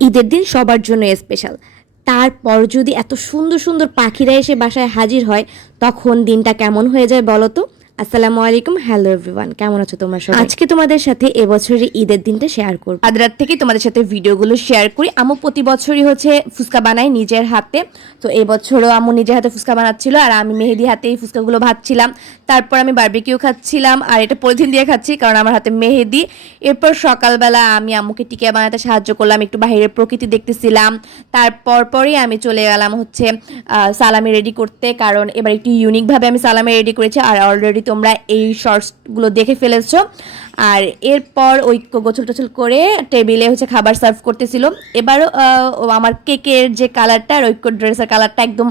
ঈদের দিন সবার জন্য স্পেশাল তারপর যদি এত সুন্দর সুন্দর পাখিরা এসে বাসায় হাজির হয়, তখন দিনটা কেমন হয়ে যায় বলো তো? আসসালামু আলাইকুম হ্যালো এভরিওয়ান কেমন আছো তোমরা সবাই? আজকে তোমাদের সাথে এবছরের ঈদের দিনটা শেয়ার করব। আজ রাত থেকে তোমাদের সাথে ভিডিওগুলো শেয়ার করি। আমু প্রতি বছরই হচ্ছে ফুচকা বানাই নিজের হাতে। তো এবছরও আমু নিজের হাতে ফুচকা বানাচ্ছিল আর আমি মেহেদি হাতে এই ফুচকাগুলো ভাজছিলাম। তারপর আমি বারবিকিউ খাচ্ছিলাম আর এটা পলিথিন দিয়ে খাচ্ছি কারণ আমার হাতে মেহেদি। এরপর সকালবেলা আমি আম্মুকে টিকিয়া বানাতে সাহায্য করলাম একটু বাইরের প্রকৃতি দেখতেছিলাম। তারপর পরেই আমি চলে গেলাম হচ্ছে আহ, সালামি রেডি করতে। কারণ এবার একটু ইউনিকভাবে আমি সালামি রেডি করেছি আর অলরেডি তোমরা এই শর্টসগুলো দেখে ফেলেছো। আর এরপর ওই গোছল টোছল করে টেবিলে হচ্ছে খাবার সার্ভ করতেছিল। এবারও ও আমার কেকের যে কালারটা আর ঐক্য ড্রেসের কালারটা একদম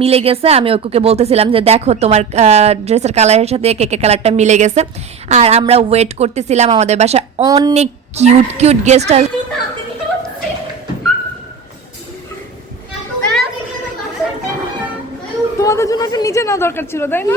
মিলে গেছে। আমি ঐক্যকে বলতেছিলাম যে, দেখো, তোমার ড্রেসের কালারের সাথে কেকের কালারটা মিলে গেছে। আর আমরা ওয়েট করতেছিলাম আমাদের বাসায় অনেক কিউট কিউট গেস্ট আসবে তোমাদের জন্য নিচে না দরকার ছিল, তাই না?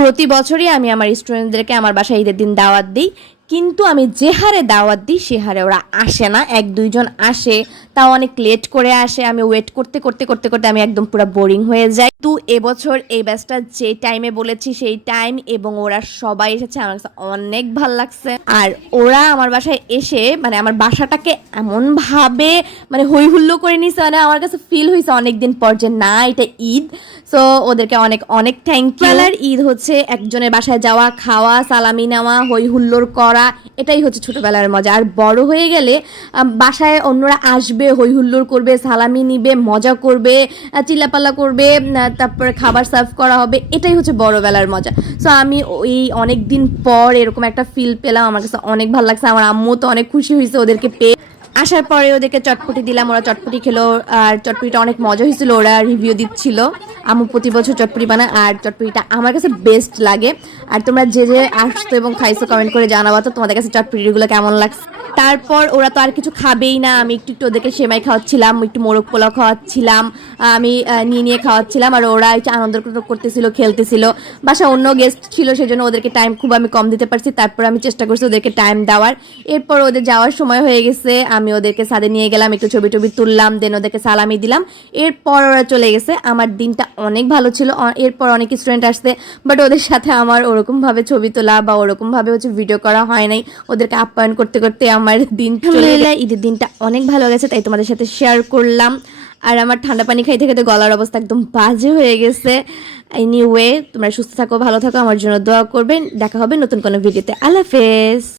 প্রতি বছরই আমি আমার স্টুডেন্টদেরকে আমার বাসায় ঈদের দিন দাওয়াত দিই। কিন্তু আমি যে হারে দাওয়াত দিই, সে হারে ওরা আসে না। এক, দুইজন আসে, তাও অনেক লেট করে আসে। আমি ওয়েট করতে করতে করতে করতে আমি একদম পুরো বোরিং হয়ে যাই। তো এবছর এই ব্যাচটা যে টাইমে বলেছি, সেই টাইম এবং ওরা সবাই এসেছে, আমার কাছে অনেক ভালো লাগছে। আর ওরা আমার বাসায় এসে মানে আমার বাসাটাকে এমন ভাবে মানে হই হুল্লো করে নিছে মানে আমার কাছে ফিল হয়েছে অনেকদিন পর যে না, এটা ঈদ। সো ওদেরকে অনেক অনেক থ্যাংক ইউ বেলার ঈদ হচ্ছে একজনের বাসায় যাওয়া, খাওয়া, সালামি নেওয়া হই হুল্লোড় করা এটাই হচ্ছে ছোটবেলার মজা। আর বড় হয়ে গেলে বাসায় অন্যরা আসবে হই হুল্লোড় করবে, সালামি নিবে, মজা করবে চিল্লাপাল্লা করবে তারপরে খাবার সার্ভ করা হবে, এটাই হচ্ছে বড়বেলার মজা। সো আমি ওই অনেক দিন পর এরকম একটা ফিল পেলাম, আমার কাছে অনেক ভালো লাগছে, আমার আম্মু তো অনেক খুশি হয়েছে ওদেরকে পেয়ে। আসার পরে ওদেরকে চটপটি দিলাম, ওরা চটপটি খেলো, আর চটপটিটা অনেক মজা হয়েছিল, ওরা রিভিউ দিচ্ছিল। আমু প্রতি বছর চটপটি বানায়, আর চটপটিটা আমার কাছে বেস্ট লাগে। আর তোমরা যে যে আসতো এবং খাইছো কমেন্ট করে জানাব তো তোমাদের কাছে চটপটিগুলো কেমন লাগছে। তারপর ওরা তো আর কিছু খাবেই না, আমি একটু একটু ওদেরকে সেমাই খাওয়াচ্ছিলাম, একটু মোরগ পোলাও খাওয়াচ্ছিলাম, আমি নিয়ে নিয়ে খাওয়াচ্ছিলাম, আর ওরা একটু আনন্দ করতেছিল, খেলতেছিল। বাসা অন্য গেস্ট ছিল সেই জন্য ওদেরকে টাইম খুব আমি কম দিতে পারছি, তারপর আমি চেষ্টা করছি ওদেরকে টাইম দেওয়ার। এরপর ওদের যাওয়ার সময় হয়ে গেছে, আমি ওদেরকে সাদে নিয়ে গেলাম, একটু ছবি টবি তুললাম দেন ওদেরকে সালামি দিলাম। এরপর ওরা চলে গেছে, আমার দিনটা অনেক ভালো ছিল। এরপর অনেক স্টুডেন্ট আসছে বাট ওদের সাথে আমার ওরকমভাবে ছবি তোলা বা ওরকমভাবে হচ্ছে ভিডিও করা হয় নাই। ওদেরকে আপ্যায়ন করতে করতে আমার দিন আলহামদুলিল্লাহ, ঈদের দিনটা অনেক ভালো গেছে, তাই তোমাদের সাথে শেয়ার করলাম। আর আমার ঠান্ডা পানি খাইতে খাইতে গলার অবস্থা একদম বাজে হয়ে গেছে। এনিওয়ে তোমরা সুস্থ থাকো, ভালো থাকো, আমার জন্য দোয়া করবেন। দেখা হবে নতুন কোনো ভিডিওতে আল্লাহ হাফেজ।